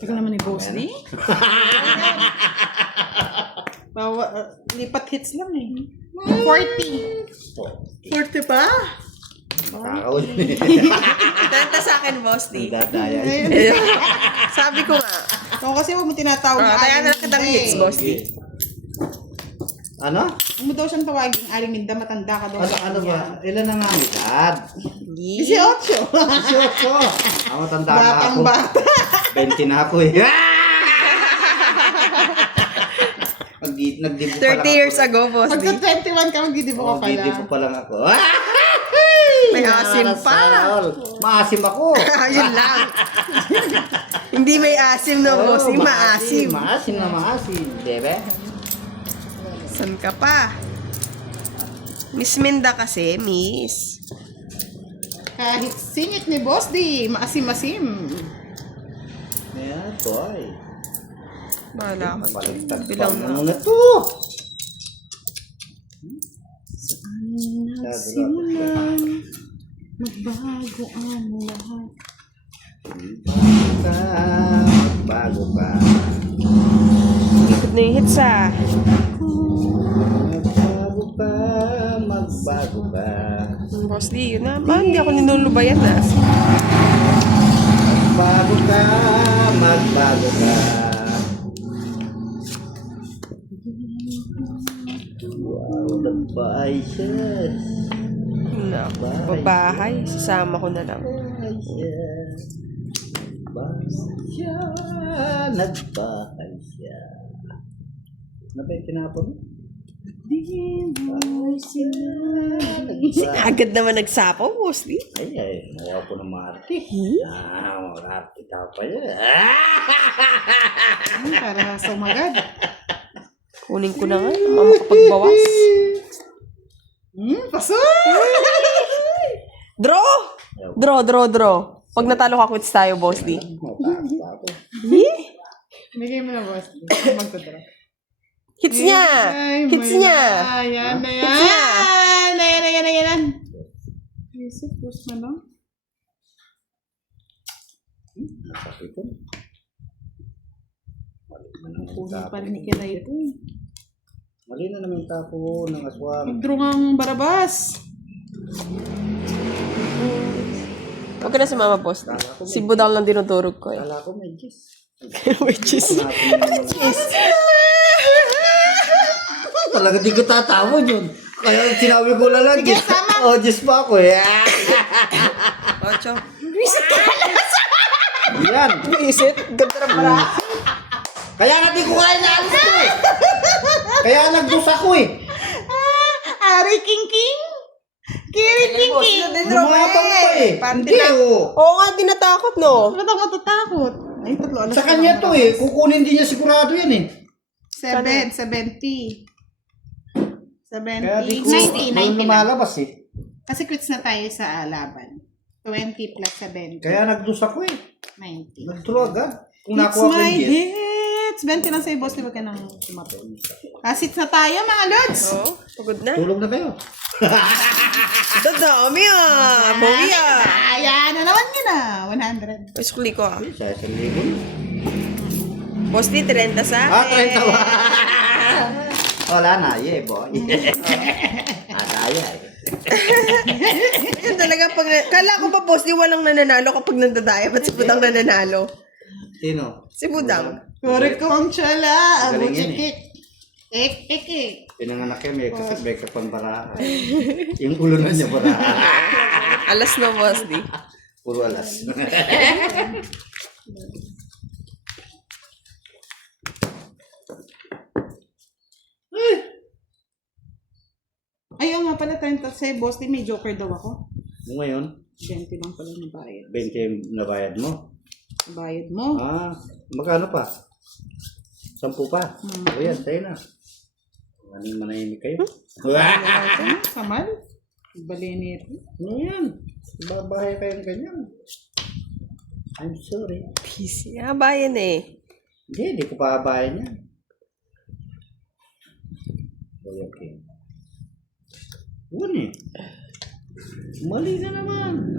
Teka naman ni Boss D. Lipat hits lang eh. 40. 40 pa? Kakawin. Tanta sa akin, Boss D. Dadaya. Sabi ko nga. Kung kasi huwag mo tinatawag na Kaya na lang kitang hits, Boss D. Ano? Huwag mo daw siyang tawagin, Aling Minda, matanda ka daw. Ano ba? Ilan na nga ang edad? 18. 18. Ako tanda na Batang ako. bata. 20 na ako eh. Nagdibo pa lang 30 years ago, Boss D. Pagka 21 ka, magdidibo ka pala. Nagdibo pa lang ako. May asim pa. Maasim ako. Yun lang. Hindi may asim, no, Boss D. Maasim. Maasim na maasim. Bebe? San ka pa? Miss Minda kasi, Miss. Kahit singit ni Boss D, maasim-masim. Yan, boy. Bahala ka. Baliktad pa Bilang na. muna to. Nagsimulang magbago ang lahat. Bago pa. Ikot na yung hits, ah. Magbago pa. Magbago pa. Boss D, yun na. Hindi ako ninulubayan, ah. Magbago ka. Magbago ka. Wow, nagbahay siya. No. Babahay. Sasama ko na lang. Nagbahay siya. Nagbahay siya. Ano ba yung tinapon mo? Agad naman nagsapaw, Boss D. Ay, nakuha po ng mga arte. Mga arte ka pa yan. Para sumagad. Kunin ko na nga. Makapagbawas. Paso! Draw! Draw. Pag natalo ka, quits tayo, Boss D. Bigay mo na, Boss D. Magtuturo. Hits niya! Hits niya! Ayan na yan. Hits niya! Ayan. Isip, push na lang. Napakito. Puno pa rin ni Kira ito. Mali na naman tapo ng aswang. Nag-draw ang Barabas. Huwag ka na sumama, Boss D. Si Budang lang dinudurog ko eh. Kala ko may gis. Which is... Talaga di ko tatawa yun. Kaya sinabi ko lang Sige, sama. Oh, gis pa ako eh. Ocho. Yan. Visit? Ganda na para. Kaya nga di ko kaya naalis ko eh. Kaya nagdus ako eh. Ari King King. Kiri King King. Lumabang pa eh. Hindi oh. Oo nga, di natakot, no? Ba't ako matatakot? Ay, tatlo. Sa kanya to eh. Kukunin din niya sigurado yan eh. 70. Kaya di ko 90 na. lumalabas eh. Kasi quits na tayo sa laban. 20 plus 70. Kaya nagdus ako eh. 90. Nagduro agad. Kung It's nakuha ko my yung gis. hits. 20 lang sa'yo, boss. Di ba ka nang tumapon? Kasits na tayo, mga lods. Oo, pagod na. Tulog na kayo. Dadami ah! Bawi ah! Ayan na naman yun ah. 100. Iskuli ko ah. Sa 1,000. Boss D, 30 sa akin. 30 ba? Wala na, yeah, boy. Adaya eh. Yan talaga pag... Kala ko pa, Boss D, walang nananalo kapag nandadaya. Ba't si Budang nananalo? Sino? Si Budang. Correct ko ang tsala. Abo Galing yan chikik. Ik. Pinanganak kayo, may kapambara. Yung ulo na niya bara. Alas na, Boss D. Puro alas. Ayun nga pala, tayo sa'yo, boss. May joker daw ako. Ngayon, 20 lang pala ng bayad. 20 na bayad mo. Bayad mo. Magkano pa? 10 pa. O yan, tayo na. Maning manahimik kayo. Kamal. Balinit. Ano yan? Babahay kayo ng ganyan. I'm sorry. Busy. Bayan eh. Hindi ko pa babayan yan. Okay. Yun eh. Mali na naman.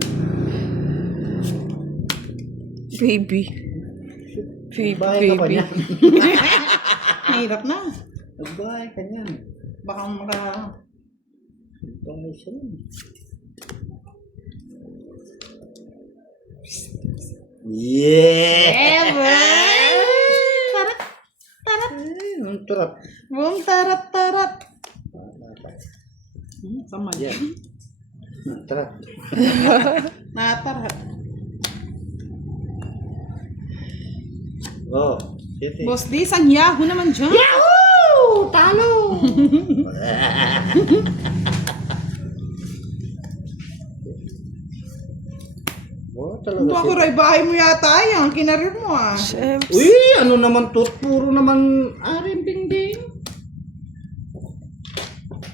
baby. Bahay ka pa niya. Mahirap na. Nagbahay ka niyan. Baka maka... Bahay siya nun. Yeah! Ever! Tarat! Tarat! Ang turap. Boom, tarat, tarat. Sama Yan. Ang turap. Natarat. Oh, city. Boss D, sang Yahoo naman dyan. Yahoo! Talo! Oh, talaga Ito ako, Ray, bahay mo yata yan. Kinarir mo ah. Siyempre. Uy, ano naman to? Puro naman arimbing-ding.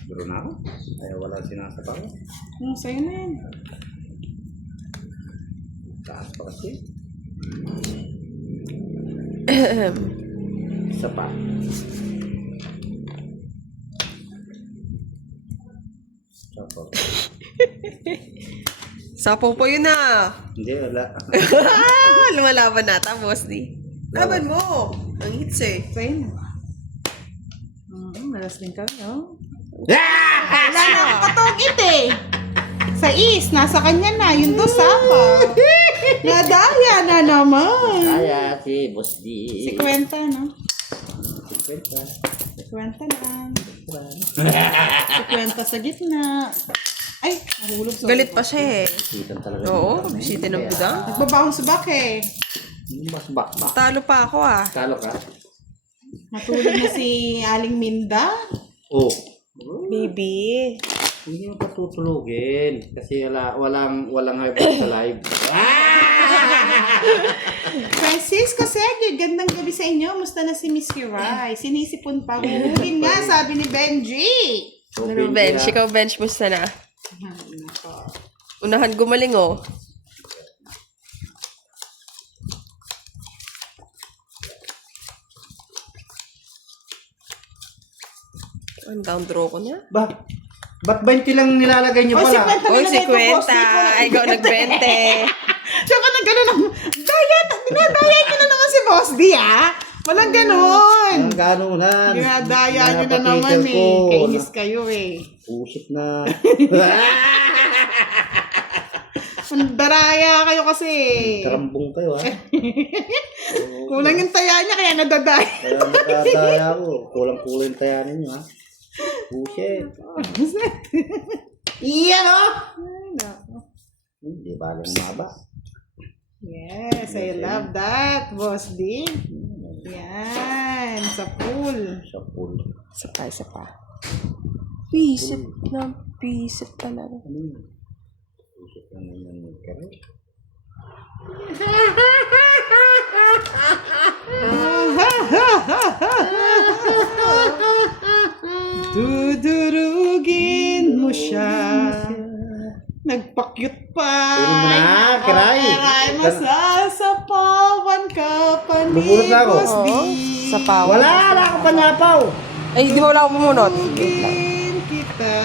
Bro na ako. Kaya wala sinasabaw. Sa'yo na yan. Taas pa kasi. Isa pa. Isa pa. Sapaw po yun na. Hindi, wala. Lumalaban nata, boss D. Laban mo. Ang hits eh. Sa'yo na. Malas din kami, oh. Ah! Wala na akong katugit eh. Sa is, nasa kanya na. Yung dosapa. Nadaya na naman. Kaya si Boss D. Si Kwenta, no? Kwenta. Si Kwenta lang. Si Kwenta sa gitna. Ay, nahulog sa Galit pa siya eh. Sitan talaga. Oo, bisita ng budang. Nagbabaon sa back eh. Mas bakbak. Talo pa ako ah. Talo ka? Natulog na si Aling Minda. Oh. Baby. Hindi mo patutulugin. Kasi walang high blood sa live. Francisco Sege, gandang gabi sa inyo. Musta na si Miss Kiray? Sinisipon pa. Huhugin nga, sabi ni Benji. Ano bench? Ikaw bench mo na. Unahan gumaling oh. Ang down draw ko na. Ba't 20 lang nilalagay niyo O, si pala? Kwenta Oy, si nilagay ko, boss. Kwenta. Ay, ikaw nagbente. Siya pa nag-gano'n lang. Dinadaya niyo na naman si Boss D, ah. Walang gano'n. Ang ganunan. Dinadaya niyo na naman eh. Kainis kayo eh. Pusit na. Daraya kayo kasi. Karambong kayo ha. Kulang yung taya niya kaya nadadaya. Kaya magkataya ko. Kulang-kulang yung taya ninyo ha. Pusit. Iyan o. Hindi ba lang maba? Yes, I love that, Boss D. Yan, sa pool. Sa pool. Isa pa. Pisit na pisit talaga. Ano yun? Pusit na naman yung karet. Dudurugin mo siya. Nagpakyut pa. Ulo mo na, Kiray. Kiray, masasapawan ka pa ni Bubulot na ako. Boss D. Sa pawa. Wala akong panapaw. Ay, di ba wala akong pumunot? Dudurugin kita.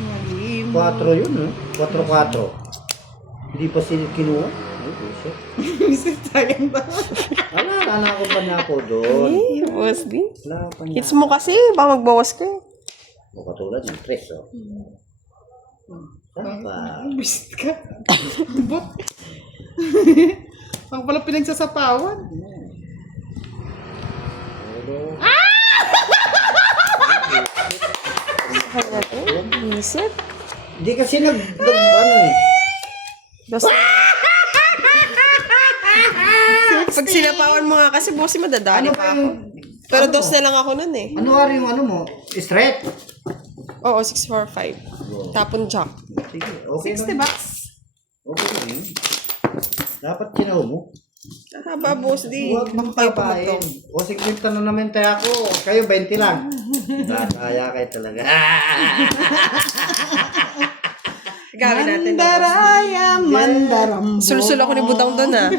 Malimot. 4 yun ha. 4-4. Hindi pa sila kinuha. Ay, pusit. Isip sayang ba? Wala akong panapaw doon. Eh, boss D. Wala pa niya. Hits mo kasi, baka magbawas ka eh. O katulad ng 3 oh. Sapa. Bisit ka. Bot. Ang pala pinagsasapawan. Pisit. Hindi kasi ano eh. Dos. Pag sinapawan mo nga kasi, bossy, madadali Ano pa pa ako. yung... Pero dos na lang ako nun eh. Ano nga rin yung ano mo? Straight? Oo, 645. Tapon jack. Sige, okay 60 lang. bucks. Okay lang. Dapat kinaw mo. Haba, boss D. Huwag mong Kayo papain. pumatong. O 50 na naman tayo ako. Kayo 20 lang. Tataya kayo talaga. Gawin natin. Mandaraya, mandarambo. Sulsul ako ni Butang doon ah.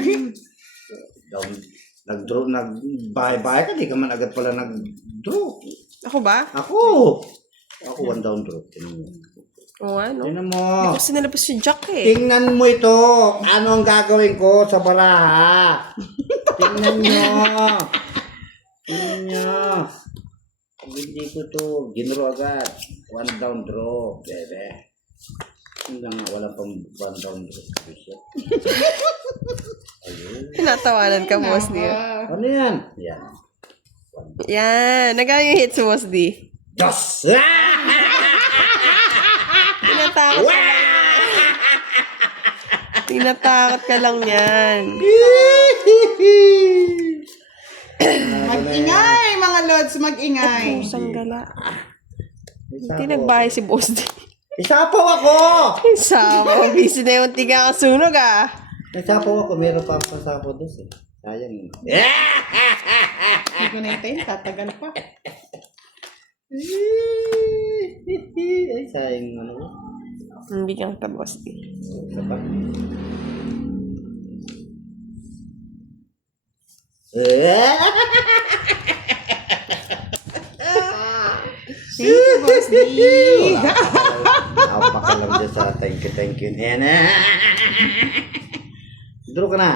Nag-draw, nag-bahay-bahay ka. Di ka man agad pala nag-draw. Ako ba? Ako 1 down draw. Tinanong mo. O ano? Tingnan mo. Hindi kasi nalabas yung Jack eh. Tingnan mo ito. Ano ang gagawin ko sa baraha? Tingnan nyo. Tingnan nyo. Pag hindi ko to, ginro agad. One down draw. Bebe. Hindi nga, walang pang one down draw. Ayun. Tinatawanan ka, Boss D. Ano yan? Yan. Yan. Nagawa yung hits, Boss D. Diyos! Tinatakot ka lang. Tinatakot ka lang yan. Mag-ingay, mga lods, mag-ingay. Pusang gala. Hindi nagbahay si Boss D. Isapaw ako! Sama, busy na yung tiga kasunog ah. Isapaw ako. Meron pa akong sapaw doon eh. Sayang yun. Hindi ko na hintayin, tatagal pa. Ay, sayang ano. Bigyan ka, Boss D. Isa pa. Thank you, Boss D. Napakalam dyan sa thank you. Nena. Draw ka na.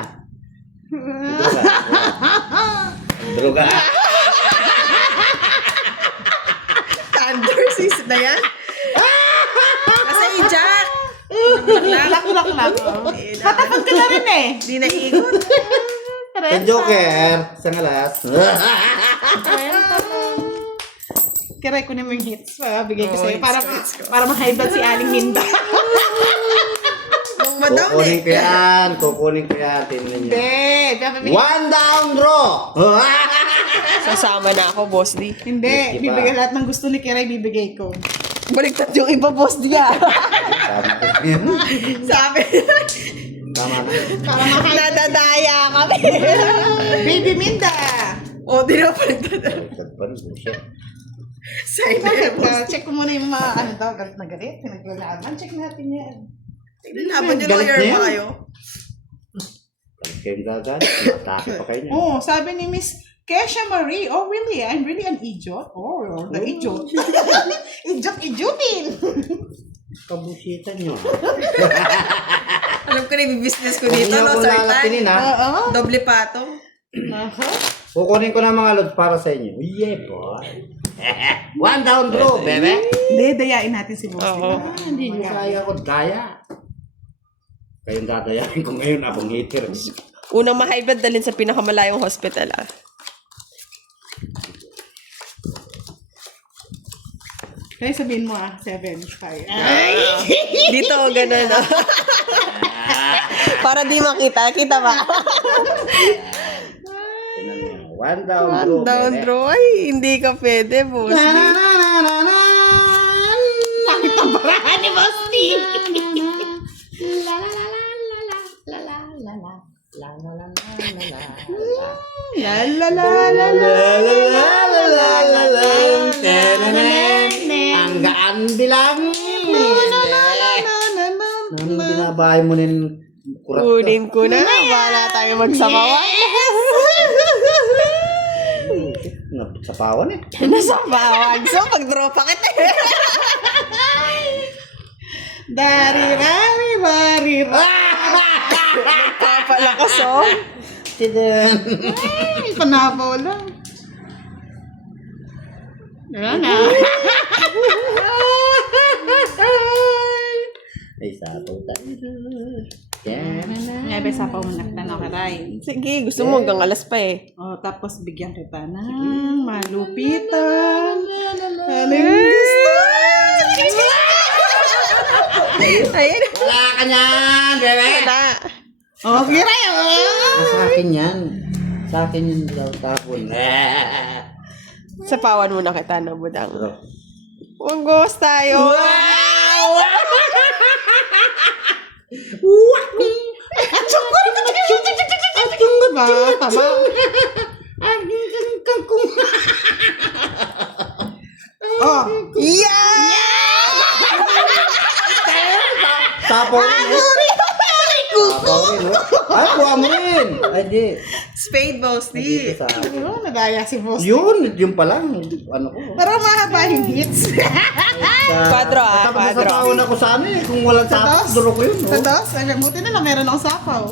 Draw ka. Thunder season na yan? Kasi yung Jack. Lak. Patapag ka na rin eh. Di na ikot. Sa Joker. Sa ngalas. Kiray ko na yung hits. Bigay ko Oo, sa'yo. hits Para, ko, hits ko. para ma-high blood si Aling Minda. Nung madam Kukunin ko eh. yan. Kukunin ko yan. Tingnan nyo. Hindi. One down draw. Sasama na ako, Boss D. Hindi. Di ba? Bibigay lahat ng gusto ni Kiray, bibigay ko. Baliktad yung iba, Boss D ah. Sabi. Tama na. Para ma-high Nadadaya kami. Baby Minda. O, di na baliktad. Side na yan, Boss. Check ko muna yung mga ano daw, galit na galit. Pinaglalaban. Check natin yan. Laban yung Galit lawyer na pa yan. kayo. Kayong gagad. Matake pa kayo niya. Oh, sabi ni Miss Kesha Marie, oh really? I'm really an idiot? Oh, the idiot. Idiotin. Kabusitan nyo. Alam ko na yung business ko Huwag dito, niyo no? akong lalapinin Sartan. ha. Oo. Doble patong. Kukunin ko na mga lods para sa inyo. Yeah, boy. One down draw, bebe. Hindi, dayain natin si Boss. Oo. Hindi Hindi kaya ko daya. Kayong dadayain ko ngayon abang hater. Unang ma-high blood dalhin sa pinakamalayong hospital ah. Kaya sabihin mo 7, 5. Dito, ganun ah. Para di makita. Kita ba? Tingnan niyo. One down draw, One down bebe. draw. Ay, hindi ka pwede, Boss D. Bakit ang barahan ni Boss D? La la la la la. Ang gaan bilang. Anong binabahay mo nin kurat ka? Kunin ko na. Wala tayo magsapawan. Sapawan eh. Nasapawan. So, pag-draw pa kita. Dari rari rari Papalakas oh. Tidin. Ay, panabaw lang. Wala na. Ay, sapaw tayo. Ngayon, sapaw mo nakita ka rin. Sige, gusto mo hanggang alas pa eh. Oh, tapos bigyan kita ng malupitan. Aling gusto. Ayun. Wala ka niyan, bebe. Wala. Oh, Kiray. Sa akin yan. Sa akin yung daw tapon. Sapawan muna kita, no, budang. Bro. Unggos tayo. Ba? Tama. Oh. Yeah! Tapaw rin, no? Tapaw rin, no? Ay, kuha mo rin. Ay, di. Spade, boss Dito D. sa akin. Oh, nadaya si boss. Yun pa lang. Ano ko. Pero mahaba yung hits. Kwadro, ah, kwadro. Nasapawan ako sa ano eh. Kung walang tapos, duro ko yun. Sa No? dos? Ay, buti na lang meron akong sapaw.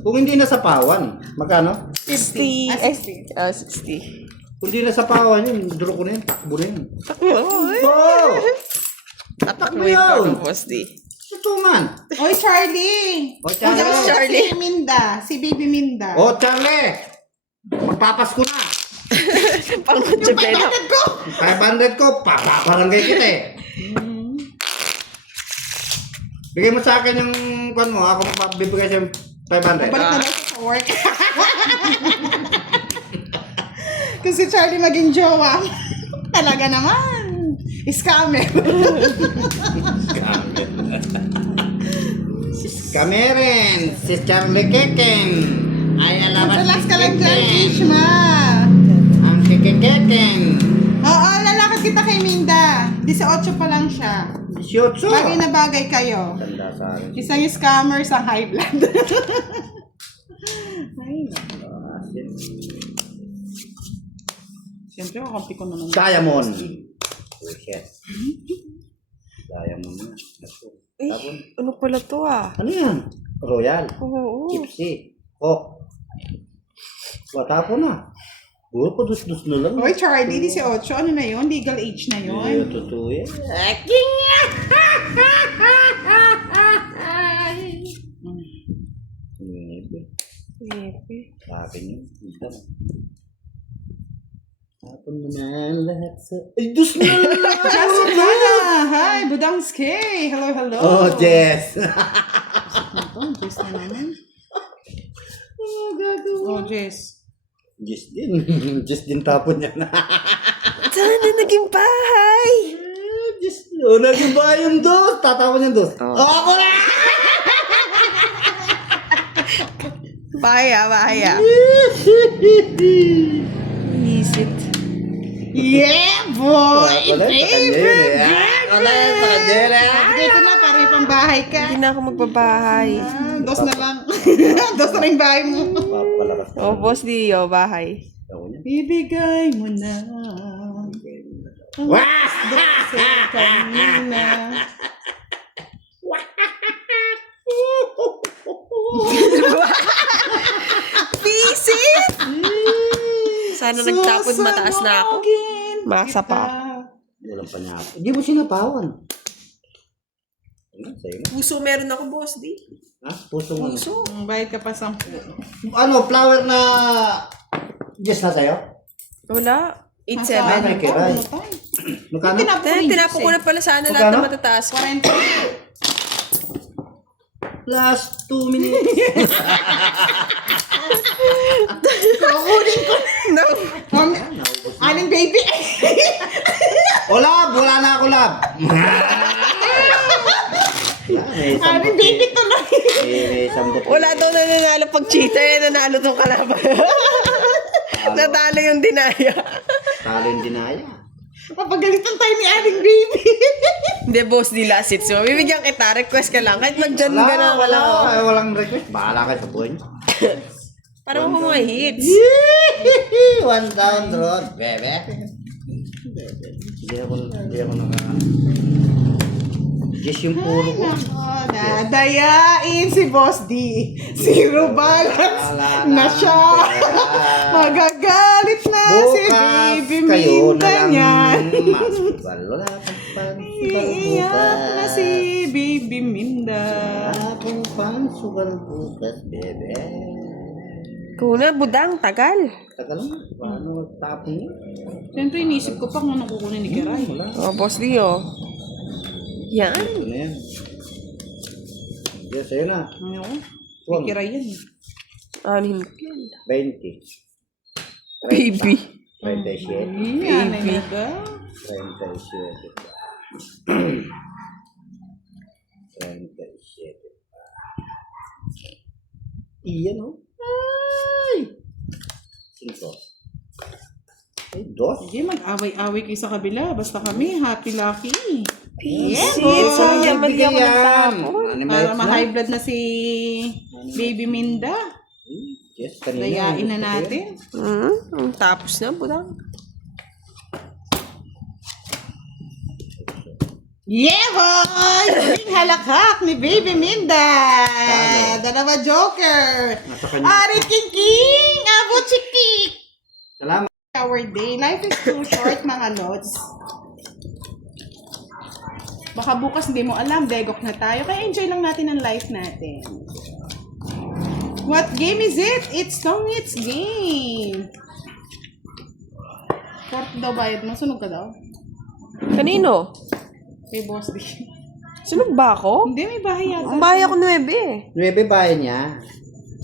Kung hindi nasapawan, magkano? 60. Ah, 60. 60. Kung hindi nasapawan yun, duro ko na yun. Takbo na yun. Oh, Oh! Tatakbuhin ko ng boss D. Ito man. Oy, Charlie! O, Charlie. Diyan Charlie. Si Minda. Si Baby Minda. O, Charlie. Magpapasko na. Pang Yung 500 ko! 500 ko, papaparangay kita eh. Bigay mo sa akin yung kwan mo, ako mapabibigay sa 500. Balik na daw siya sa work. Kasi si Charlie maging jowa. Talaga naman. Scammer. Kameren, si Charlie Keken. Ay, alamat Relax ka lang dyan, Keken. Ishma. Ang si Keken. Oo, lalakad kita kay Minda. 18 pa lang siya. 18. Bagay na bagay kayo. Tanda sa akin. Isa yung scammer sa high blood. Ay, siyempre, kakampi ko naman. Diamond. Oh, shit. Diamond na. Tapon. Ano pala to ah? Ano yan? Royal. Oo. Gypsy. Coke. Wata po na. Puro pa dus-dus na lang. Hoy, Charlie, 18. Ano na yun? Legal age na Ay, yun. totoo yan. Sabi niyo. Tapon mo na lahat sa... Ay, dus na lang! Jessica! Hi, Budangski! Hello, hello! Oh, Jess! Ito, Jess na naman. Oh, gagawa. Oh, Jess. Jess din. Jess din tapon niya na. Sana naging bahay. Jess. Oh, naging ba yung dos? Tatapon yung dos. Oh. Ako na! Bahay ah, bahay ah. Visit. Yeah, boy! Ako na, sa kanya yun eh. Ako na, sa kanya yun eh. Dito na, para may pambahay ka. Hindi na ako magbabahay. Ah, dos na lang. Dos na rin bahay mo. Papalakas na. Oh, boss D, oh, bahay. Ako niya. Ibigay mo na. Wah! Sa kanina. Visit! Sana nagtapon mataas na ako. Susumugin Masa pa. kita. Walang panyapo. Hindi mo sinapawan. Ano, sa'yo na. Puso meron ako, boss D. Ha? Puso mo. Puso. Bayad ka pa 10. Ano, flower na... Jess na sa'yo? Wala. May 8-7. kiray. Magkano? Tinapo ko na pala sana lahat Magkano? na matataas. 40. Last 2 minutes. Kukunin ko. No. Aling baby. O, lab! Wala na ako, lab! Aling baby tuloy. May sambot. Wala daw nananalo pag cheater. Nanalo tong kalaban. Natalo yung dinaya. Talo yung dinaya. Papagalitan tayo ni Aling baby. Hindi, boss, di last it. So, bibigyan kita. Request ka lang. Kahit nandyan ka na. Wala. Ay, walang request. Bahala kayo sa buhay niyo. Para mo mga hits. 1 down road, bebe. Hindi ako naka... Yes, yung puro ko. Oh, dadayain si Boss D. Zero balance na siya. Magagalit na si Baby Minda niyan. Wala pang Iiyak na si Baby Minda. Akong pansugal bukas, bebe. Kuna, budang, tagal. Tagal lang. Paano tapon yun? Siyempre, inisip ko pa kung ano kukunin ni Kiray. Wala. Oh, boss Leo. Yan. Ito na yan. Yes, ayun na. Ano? May Kiray yan. Anin ko. 20. Baby. 37. Yan, ay naga. 37. 37. Iyan, oh. Ay! 5. Ay, 2. Sige, mag-away-away kayo sa kabila. Basta kami, happy lucky. Visit. Sayang, mali ako nagtapon. Para ma-high blood na si Baby Minda. Yes, kanina. Dayain na natin. Tapos na, budang. Yeah, boy! Huling halakhak ni Baby Minda. Dalawa joker. Nasa kanya. Ari King King! Abo Chikik! Salamat. Our day. Life is too short, mga lods. Baka bukas hindi mo alam, degok na tayo. Kaya enjoy lang natin ang life natin. What game is it? It's Tongits game. Porto daw bayad mo. Sunog ka daw? Kanino? Kay Boss D. Sunog ba ako? Hindi, may bahay yata. Ang bahay ako 9 eh. 9 bahay niya.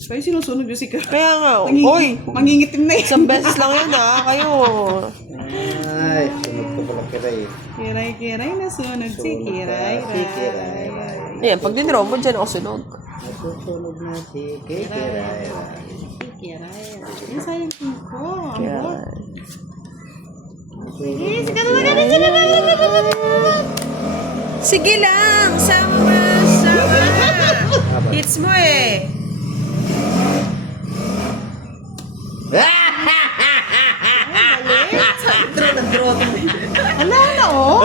Kaya sinusunog yung si Kara. Kaya nga, oy! Mangingitim na Isang beses lang yun kayo. Ay, sunod ko pala kiray. Kiray, nasunog si Kiray. Si Kiray. Ayan, pag dinraw mo, dyan ako sunog. Nasusunog na si Kiray. Si Kiray. Yung silent king ko. Ang bot. Eh, si Kara na Sige lang! Sama! Hits mo eh! Wala na, oh.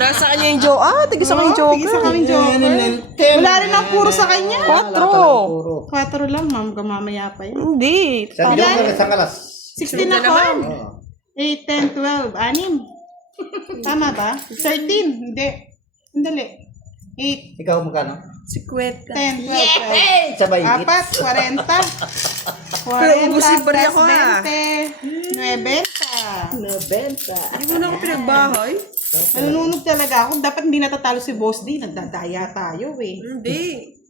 Nasa kanya yung joke. Tigisa kami yung joke. Tigisa kaming joker. Wala rin ang puro sa kanya. 4. 4 lang, ma'am. Mamaya pa yun. Hindi. Sa joker, sa kalas. 16 na ako. naman. 8, 10, 12. 6. Tama ba? 13. Hindi. Sandali. 8, Ikaw magkano? 50. 10, 12, 12. Yay! Sabay higit. 4, 40. 40 Pero ubusin pa rin plus ako, 20. 90. Nabenta. Hindi mo na ako pinagbahay. Nanununog talaga ako. Dapat hindi natatalo si Boss D. Nagdadaya tayo eh. Hindi.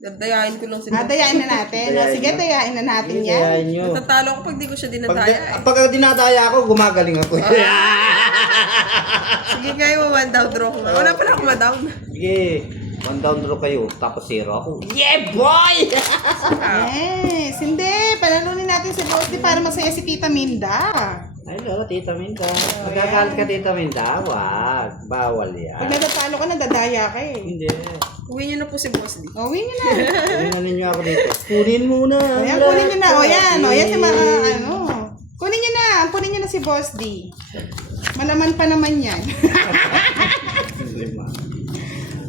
Dadayain ko lang sila. Dayain na natin. Sige, dayain na natin yan. Kaya nyo. Natatalo ko pag di ko siya dinadaya. Pag dinadaya ako, gumagaling ako. Sige kayo, 1 down draw ko nga. Wala pala ako ma-down. Sige. 1 down draw kayo, tapos 0 ako. Yeah, boy! Yes. Hindi. Panalunin natin si Boss D para masaya si Tita Minda. Ay, no, Tita Minda. Magkakalit ka, Tita Minda. Wag. Bawal yan. Pag natatalo ka, nadadaya ka eh. Hindi. Uwi niyo na po si Boss D. Uwi niyo na. Kunin ninyo ako dito. Kunin muna. Ayan, kunin niyo na. O yan. O yan si mga ano. Kunin niyo na. Kunin niyo na si Boss D. Malaman pa naman yan.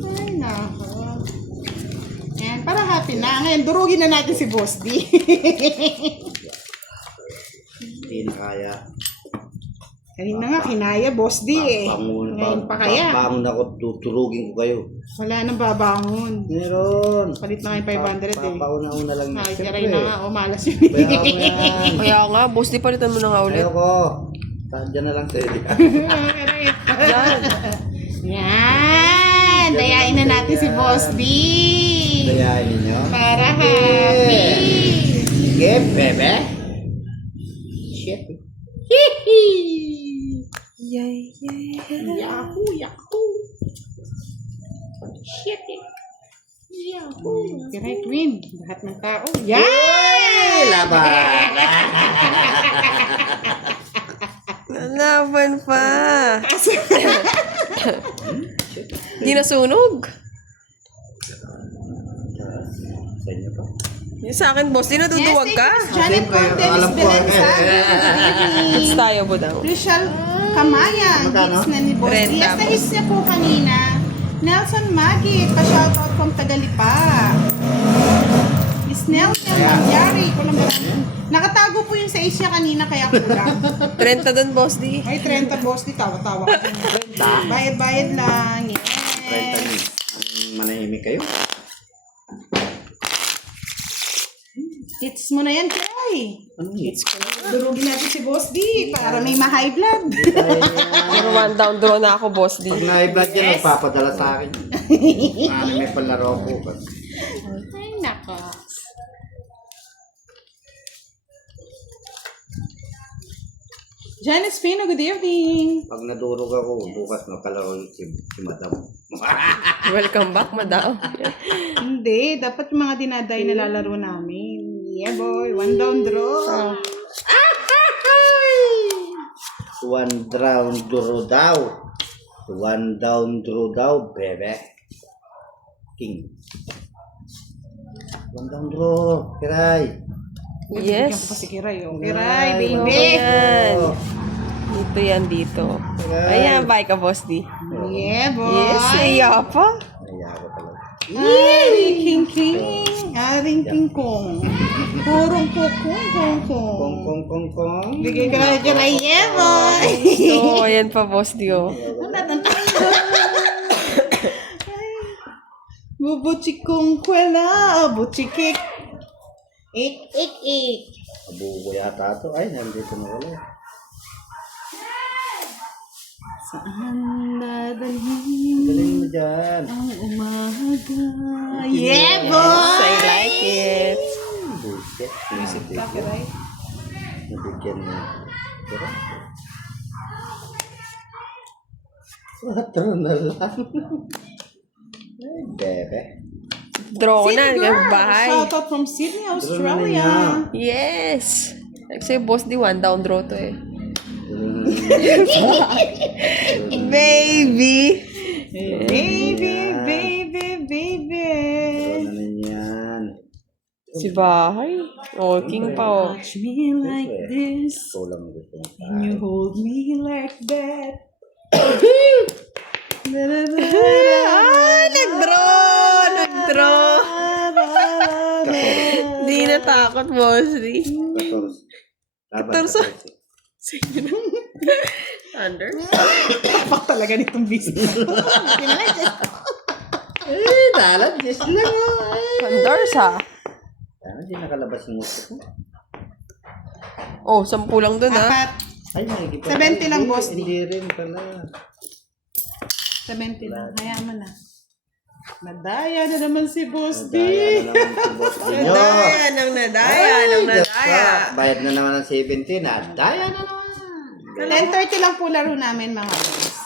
Ay, nako. Ayan, para happy na. Ngayon, durugin na natin si Boss D. Hindi na kaya. Kanina nga, kinaya, Boss D eh. Ngayon pa kaya. Bangon ako, tuturugin ko kayo. Wala nang babangon. Meron. Palit na kayo 500 eh. Papauna-una lang Ay, Siyempre. karay na nga. O, malas yun. Kaya ako yan. Kaya nga, Boss D, palitan mo na nga ulit. Ayoko. Diyan na lang tayo. Yan. Yan! Dayain na natin si Boss D. Dayain ninyo. Para happy. Sige, bebe. Shit. Yay, yay. Yahoo! Yahoo! Shit eh. Yahoo! Correct win. Lahat ng tao. Yan! Yay! Laban! Nalaban pa. Di nasunog. Sa inyo pa? Yung sa akin, Boss D, natutuwag ka. Janet Conte, Miss alam ko, Belensa. Hits tayo po daw. Rachel Kamaya. Magkano? Hits na ni Boss D. Red Yes, tapos. na-hits niya po kanina. Nelson Magit. Pa-shoutout from Tagalipa. Miss Nelson Mangyari. Kulang ba lang? Nakatago po yung sa Asia kanina kaya kulang. 30 doon, Boss D. Ay, 30 Boss D. Tawa-tawa ka dyan. Bayad-bayad lang. Yes. Manahimik kayo? Hits mo na yan, Troy. Anong hits? Durugin natin si Boss D para may ma-high blood. Pero 1 down draw na ako, Boss D. Pag na-blood yan, magpapadala sa akin. Ano, may palaro ko. Ay, nako. Janice Pino, good evening. Pag nadurog ako, bukas magkalaro si Madam. Welcome back, madam. Hindi, dapat yung mga dinaday na lalaro namin. Yeah, boy. 1 down draw. 1 down draw daw. 1 down draw daw, bebe. King. Bandang bro. Kiray. Bigyan ko Yes. pa si Kiray. Oh. Kiray, baby. Ayan. Oh. Dito yan, dito. Kiray. Ayan, bye ka, boss D. Yeah, boy. Yes, iya pa. Naiya ko talaga. Aring king king. Aring king kong. Purong kukong kong kong. Kong kong kong kong. Bigay ka na Kiray. Yeah, boy. So, ayan pa, boss D, oh. Bubuchik kong kwela. Buchikik. Ik. Abubo yata ito. Ay, nandito na wala. Saan dadalhin Galing mo dyan. ang umaga? Yeah, boy! I like it. Bullshit. Kiray. Nabigyan mo. Pero, patro na lang. Ay, bebe. Draw ko na, Sydney hanggang girl! bahay. Shout out from Sydney, Australia. Yes. Kasi boss D, 1 down draw to eh. Baby. Baby. Ano na yan? Si bahay. Working pa, oh. Touch me like this. Ito lang gusto mo. And you hold me like that. Nag-draw. Di natakot, boss D. 14. Under? Tapak talaga nitong business. Eh, dalat. Just lang. Unders, ha? Hindi nakalabas yung gusto ko. Oh, 10 lang dun, ha? Apat. Ay, may 70 lang, boss. Hindi rin pala. 70 lang. Hayaan mo na. Nadaya na naman si Boss D. Daya na naman si boss ninyo. Nadaya ng nadaya ng Diyos nadaya. ko. Bayad na naman ng 17. Daya na naman. 10:30 lang po laro namin, mga guys.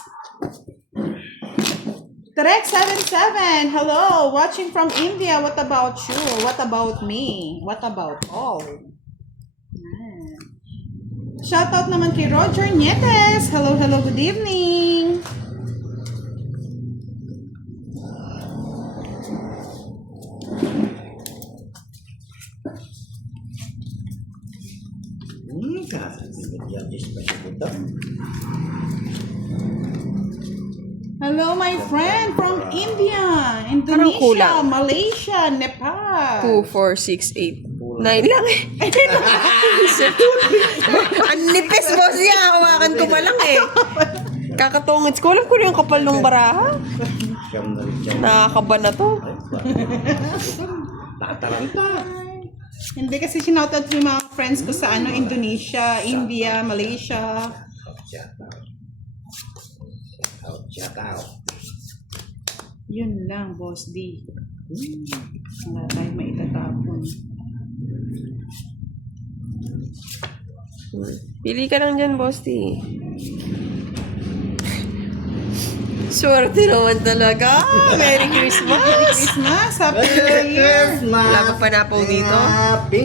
Trek77, hello, watching from India. What about you? What about me? What about all? Yan. Shout out naman kay Roger Nietes. Hello, good evening. Hello, my friend from India, Indonesia, kulang. Malaysia, Nepal. 2, 4, 6, 8. 9 lang eh. Ang nipis, boss niya. Hawakan ko pa lang eh. Kakatungits ko. Alam ko na yung kapal ng baraha. Nakakaba na to. Tataranta. Hindi kasi sinoutout yung mga friends ko sa Indonesia, India, Malaysia. Shout out. Yun lang, Boss D. Wala tayo maitatapon. Pili ka lang dyan, boss D. Swerte naman talaga. Merry Christmas. Christmas, Happy New Year. Wala pa panapaw dito. Happy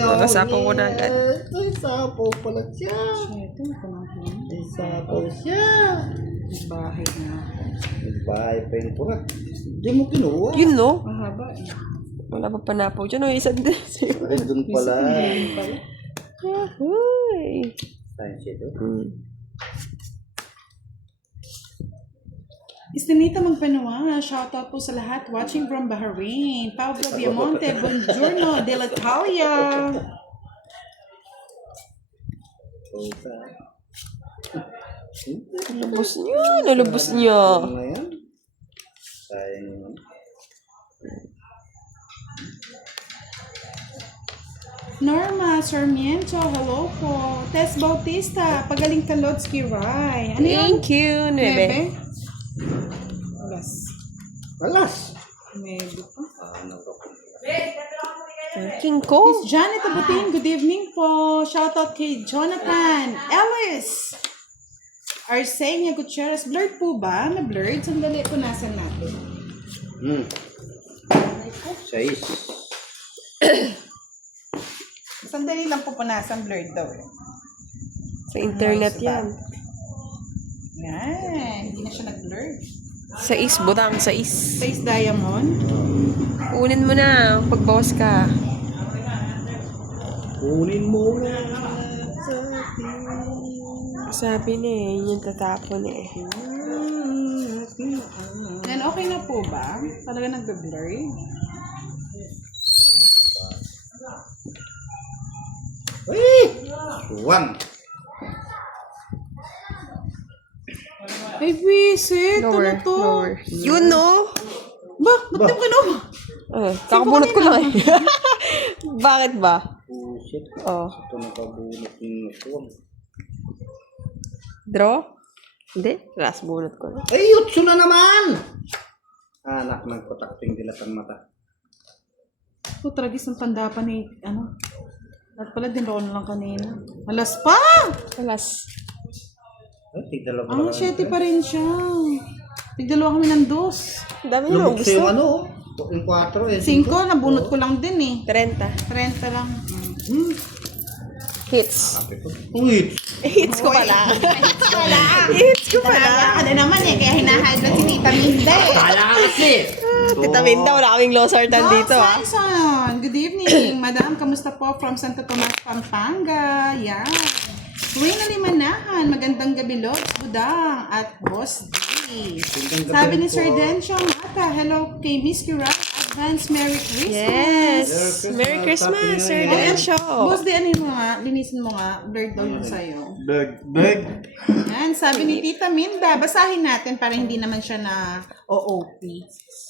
Nakasapaw ko na agad. Ay, sapaw pala siya. Ito, panahon. Ay, sapaw siya. Bahay na ako. Bahay pa yung purat. Hindi mo kinuha. Yun, no? Mahaba eh. Wala pa panapaw dyan. O, isa din. Ay, dun pala. Ahoy. Science ito. Istinita Magpanawa, shoutout po sa lahat watching from Bahrain. Pablo Viamonte, buongiorno dell'Italia. Nalubos niya. Nalubos niya. Ano yan? Sayang naman. Norma Sarmiento, hello po. Tess Bautista, pagaling ka Lodsky Rai. Ano yan? Thank you, Nebe. Alas. Alas! Maybe pa. King ko. Miss Janet Abutin, good evening po. Shoutout kay Jonathan Ellis. Arsenia Gutierrez. Blurred po ba? Na-blurred? Sandali, punasan natin. Sais. Sandali lang po punasan. Blurred daw eh. Sa internet yan. Yan. Hindi na siya nag-blurred. Sa is, butang sa is. Face Diamond. Kunin mo na. Pagbawas ka. Kunin mo nga. Sabi niya eh. Yun yung tatapon eh. Yan, okay na po ba? Talaga nagbe-blur? Uy! One. Ay, visit. Ano Lower. to? Lower. Yun no? Ba, ba't yung kinuha? Kakabunot ko lang eh. Bakit ba? Oh, shit. Oh. Ito nakabunot yung ito. Draw? Hindi. Last bunot ko na. Ay, yutso na naman! Anak ng kotakting dilatang mata. Ito, tragis ng tanda pa ni, ano? At pala din ako na lang kanina. Alas pa! Last. Ay, tigdalawa Ah, 7 pa rin siya. Tigdalawa kami ng 2. Ang dami nyo Lumok gusto. yung ano, yung 4 eh. 5, nabunot ko lang din eh. 30. 30 lang. Hits. Uy! Hits ko pala. Hits ko pala. Ano naman eh, kaya hinahide na si Tita Minda eh. Kala kasi! Tita Minda, wala kaming low sartan dito ah. Sanson, good evening. Madam, kamusta po from Santo Tomas, Pampanga? Yan. Reyna Limanahan, magandang gabi, Lord Budang at Boss D. Sabi ni Sir Dencio Mata, hello kay Miss Kira, advance Merry Christmas. Yes. Merry Christmas, Sir Densyo. Boss D, ano yung mga, linisin mo nga, blurred daw yun sa'yo. Beg. Yan, sabi ni Tita Minda, basahin natin para hindi naman siya na OOP.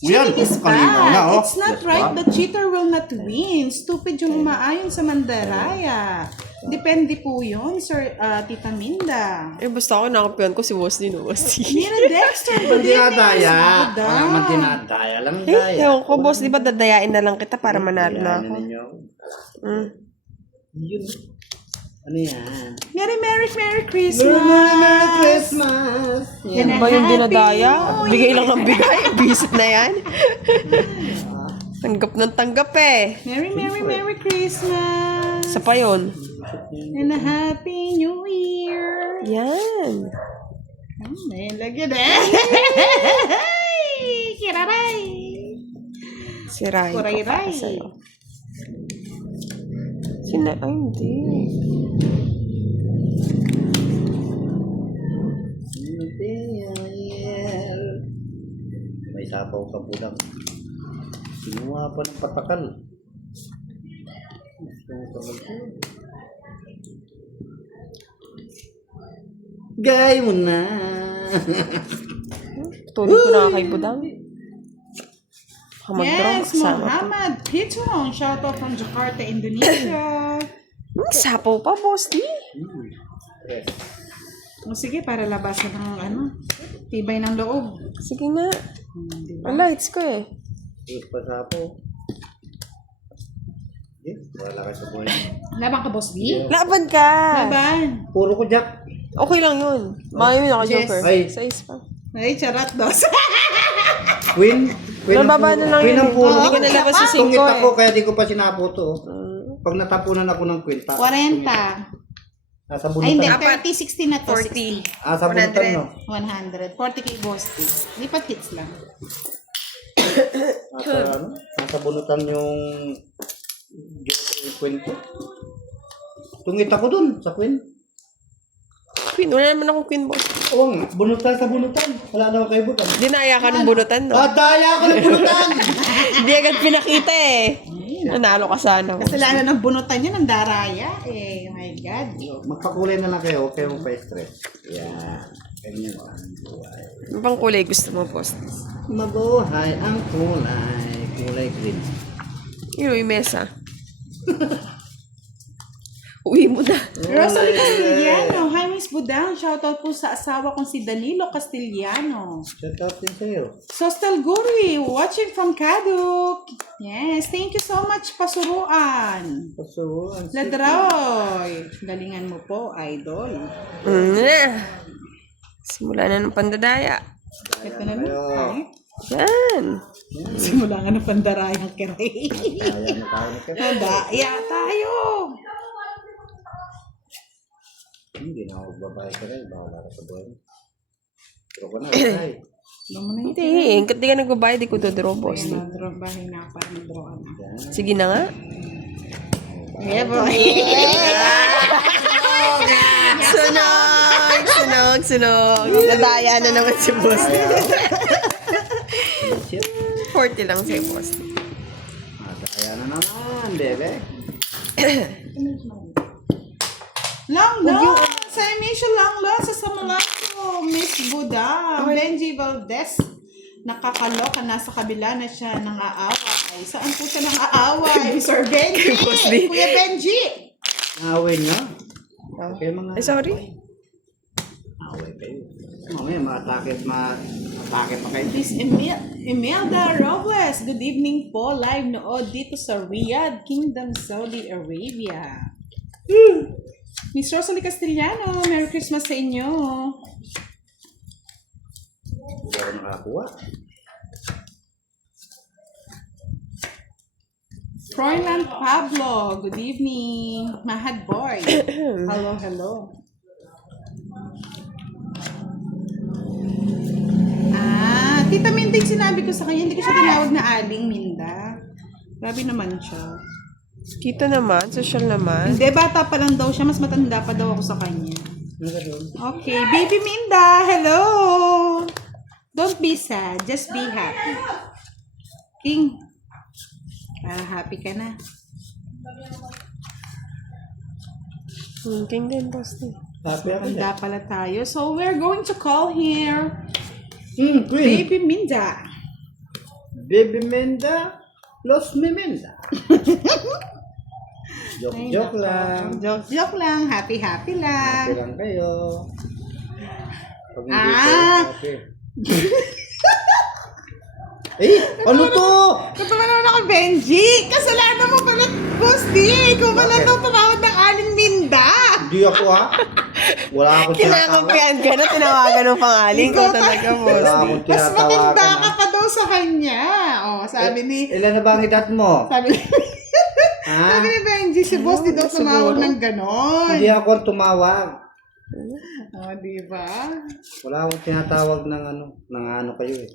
Yan, Cheating is kanina bad. na, oh. It's not Yes, right ma'am. that cheater will not win. Stupid yung umaayon sa mandaraya. Depende po yun, Sir Tita Minda. Eh, basta ako nakapiyan ko si Boss din, Boss D. Mira Dexter, good evening. Mandinadaya. Buda. Wala man dinadaya lang Eh, daya. ewan ko, Boss, di ba dadayain na lang kita para manalo na ako? Ninyo. Mm. Yun. Ano yan? Merry Christmas. Merry Christmas! Yan Ano ba yung dinadaya? Bigay lang ng bigay. Bisit na yan. Tanggap ng tanggap eh. Merry Christmas. Sa pa yun. And a Happy New Year. Yan. May lagyan eh. Kiraray. Sirahin ko Kuray-ray. para sa'yo. Ay, hindi. May sabaw ka pulang. Kinuha pa ng patakal. Gay mo na. Tuloy ko na kay Budang. Yes, Kasama pa. Muhammad Pitong. Shout out from Jakarta, Indonesia. Sapaw pa, Boss D. Yes. O sige, para labasan ng ano, tibay ng loob. Sige nga. Diba? Ang lights ko eh. Yes, pa sapo. Yes, wala ka sa buhay. Laban ka, Boss D? Laban ka! Laban. Puro ko jack. Okay lang yun. Makayo yun naka-joker. Ay. Sa ispa. Ay, charot, dos. Queen. Nababa na lang Queen yun. ang puro. Hindi ko nalabas sa 5 Tungit ako, eh. kaya di ko pa sinapo to. Pag natapunan ako ng queen, 40. Nasa Ay, hindi. bunutan. 30, 60 na to. 40. 60. Sa bunutan, no? 100. 40k Boss D. Lipat hits lang. Nasa bunutan yung queen ko. Tungit ako dun, sa queen. Queen, wala naman akong queen, Boss. Oo nga, bunutan sa bunutan. Wala naman kayo bunutan. Dinaya ka ng bunutan, no? Daya ako ng bunutan! Hindi agad pinakita eh. Nanalo ka sana. Kasalanan ng bunutan yun, ng daraya. Eh, my God. Magpakulay na lang kayo, huwag kayong pa-stress. Yan. Ganyan lang ang buhay. Ano bang kulay gusto mo, Boss? Mabuhay ang kulay. Kulay green. Yun, yung mesa. Uwi mo na. Rosalie Castillano. Hi, Miss Budang. Shoutout po sa asawa kong si Danilo Castillano. Shout out din sa'yo. Sostel Guri, watching from Kaduk. Yes, thank you so much, Pasuruan. Pasuruan. Ladroy. Galingan mo po, idol. Simula na ng pandadaya. Ito na lang. Yan. Simula nga ng pandarayang kiray. Kaya na tayo na kayo. Daya tayo. Hindi na ako babae ka rin. Bawala ka sa buhay mo. Pero ko na, ay. Alam mo na yun. Hindi, hindi ka nagbabayad, di ko dodraw, boss. Bahay na pa ng draw. Sige na nga. Yeah, boy. Sunog. Nadaya na naman si boss. 40 lang si boss. Kaya na naman, bebe. Lang sa Emisha lang sa Samalaco, Miss Buda, Benji Valdez. Nakakaloka, nasa kabila na siya nang aaway. Saan po siya nang aaway? Sir Benji! Kuya Benji! Away niya. Okay, mga... Ay, sorry. Away kayo. Mamaya, ma-atake pa kayo. Miss Imelda Robles, good evening po. Live nood dito sa Riyadh, Kingdom, Saudi Arabia. Miss Rosalie Castellano, Merry Christmas sa inyo. Hindi ako nakakuha. Froyland Pablo, good evening. Mahad Boy. Hello. Tita Minting, sinabi ko sa kanya, hindi ko siya tinawag na Aling Minda. Grabe naman siya. Kita naman, social naman. Hindi, bata pa lang daw siya. Mas matanda pa daw ako sa kanya. Okay, Baby Minda, hello! Don't be sad, just be happy. King, para happy ka na. King din, boss. Happy ako Matanda pala tayo. So, we're going to call here Queen. Baby Minda. Baby Menda. Los Mimenda. Joke lang. Joke lang. Happy Happy lang. lang kayo. Pag hindi happy. Ano to? Katawa naman ako, Benji. Kasalanan mo pala, Boss D. Ikaw pala Bakit? itong tumawag ng Aling Minda. Hindi ako Wala akong tinatawag. Kinakampihan ka na, tinawagan ng pangaling ko talaga, boss. Wala akong Mas matanda tinatawagan. ka pa daw sa kanya. Oh, sabi ni... Ilan na ba ang edad mo? Sabi ni... Sabi ni Benji, si Boss di daw tumawag ng ganon. Hindi ako ang tumawag. Oh, di ba? Wala akong tinatawag ng ano kayo eh.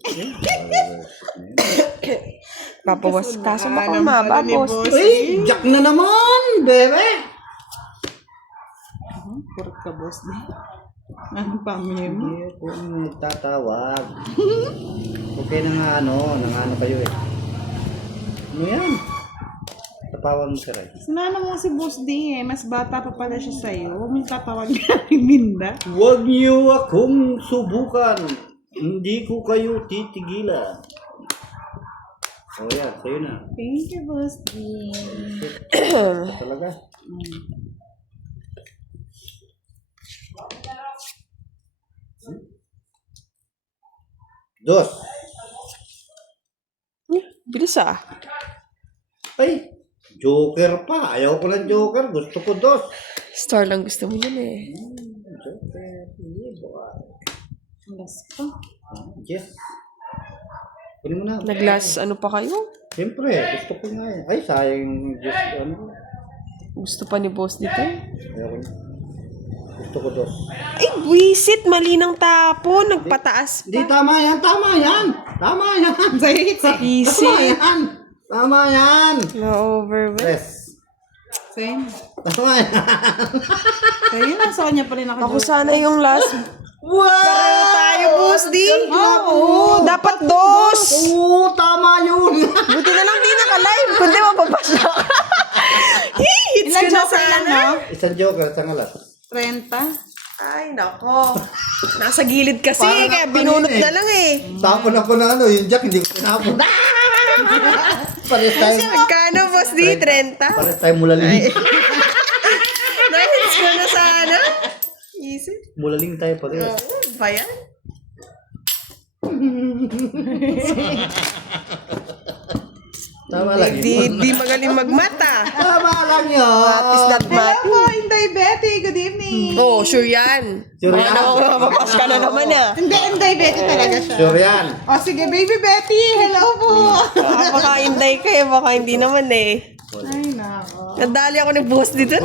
Papawas, kaso baka Alam maba, pala ni boss. Boss. Uy, Jack na naman, bebe. Purot ka, Boss D. Ano pa, meme? Hindi ako nagtatawag. Okay na nga ano kayo eh. Ano yan? Tapawan mo si Ray. Sinana mo si Boss D eh. Mas bata pa pala siya sa'yo. Huwag mong tatawag niya ni Minda. Huwag niyo akong subukan. Hindi ko kayo titigilan. Oh yan, sa'yo na. Thank you, Boss D. Talaga? Dos. Bilis ah. Ay, Joker pa. Ayaw ko ng Joker. Gusto ko dos. Star lang gusto mo yun eh. Joker. Alas pa. Yes. Kunin mo na. Naglas, ano pa kayo? Siyempre, gusto ko nga eh. Ay, sayang yung Diyos. Gusto pa ni boss dito? Ayaw ko na. Gusto ko dos. Ay, buwisit, mali ng tapo, nagpataas Hindi, pa. tama yan. Tama yan. Tama yan. Sa'yo hits eh. Tama Easy. yan. Tama yan. Na-overwhelm. Tres. Same. Tama yan. Sa'yo na, sa kanya pa rin Ako nakajoke. sana yung last. Wow! Pareho tayo, boss D. Oo. Dapat dos. Oo, tama yun. Buti na lang di naka-live, kundi mapapasya ka. Hits Ilan ko na joker lang, sana. no? Isang Joker, isang alas. 30. Ay, nako. Nasa gilid kasi, Parang kaya ako binunot kanina eh. na lang eh. Tapon ako na yung Jack, hindi ko tinapon. Pares tayo. Magkano, boss D? 30? Pares tayo mulaling. Na-hits ko na sana. Easy. Mulaling tayo pares. Oo, ba yan? Tama lang yun. Di magaling magmata. Tama lang yun. Matis not Hello mati. po, Inday Betty. Good evening. Oh, sure yan. Sure Baka yan. naman mapapas ka na naman ah. Hindi, Inday Betty talaga siya. Sure yan. O sige, Baby Betty. Hello po. Baka hinday ka eh, baka hindi naman eh. Ay, nako. Nadali ako ng boss dito.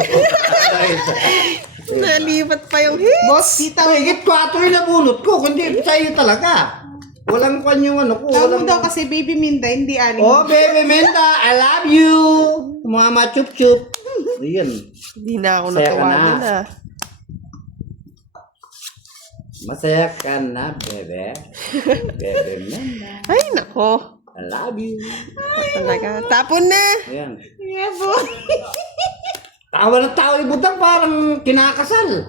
Nalipat pa yung hit. Boss, kita mo. Higit 4 yung nabunot ko, kundi sa'yo talaga. Walang kwan yung ano ko. Tawag Walang... daw kasi Baby Minda, hindi aling. Oh, baby Menda, I love you. Mama chup-chup. Ayan. Hindi na ako Saya ka natuwa na. dun ah. Masaya ka na, bebe. Baby Menda, Ay, nako. I love you. Talaga. Tapon na. Ayan. Yeah, boy. Tawa ng tawa ni Butang parang kinakasal.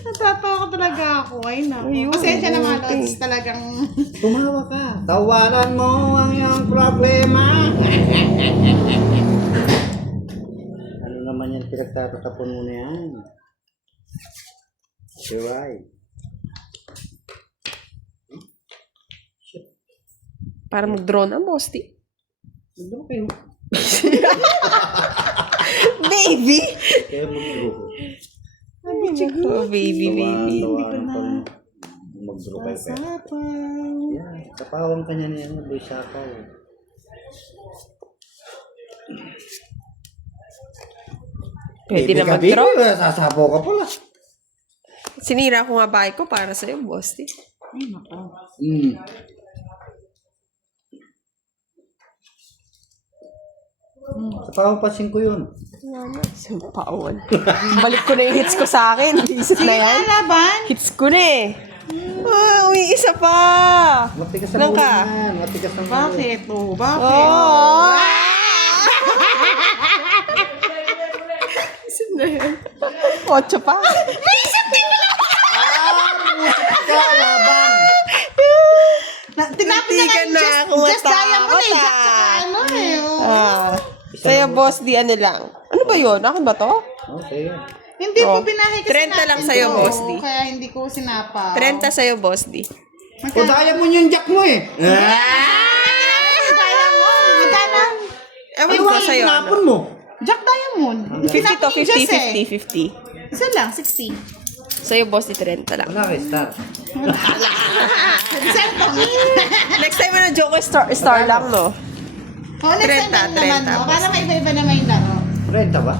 Natatawa ko talaga ako. Ay, naku. Ayun, Pasensya na mga okay. lods. Talagang... Tumawa ka. Tawanan mo ang iyong problema. Ano naman yan pinagtatapon mo na yan? Siway. Para mag-drone ang bosti. Ano kayo? Baby! Kaya mag-draw. Ay, nako, baby, baby. Tawanan pa mo. Mag-draw kayo. Sapaw. Yan. Kapawang kanya niya ng boy sapaw. Pwede na Baby ka, mag-draw. baby, sasapaw ka pala. Sinira ko nga bahay ko para sa'yo, bosti. Ay, naku. Sa pampasin ko yun. Sumpawan. Balik ko na yung hits ko sa akin. Isip na yan. Laban. Hits ko na eh. Ah, may isa pa. Matigas sa Ilan ulo ka? yan. Matigas ang ulo. Bakit? Oh, bakit? Oh! Isip na yan. 8 pa. Kalaban. Tinapin niya Titigan nga na yung ako just diamond eh. matakot, Just tsaka ano eh. Oh. Ah. Sa'yo, boss, di ano lang. Ano ba yun? Akin ba to? Okay. Hindi Oh. ko binahay kasi 30 lang sa'yo, to. boss, di. Kaya hindi ko sinapa. 30 sa'yo, boss, di. O diamond yung jack mo eh. Diamond. Magkano? Ewan Ano ko ba sa'yo. tinapon Ano? mo? Jack Diamond. 50 to, Tinapin yung just 50, eh. 50. Isa lang, 60. Sa'yo, boss, di 30 lang. Wala kay star. Cellphone. Next time na joke star lang, no? Oh, next time 30, naman, 30, no? Para maiba-iba naman yung laro. 30 ba?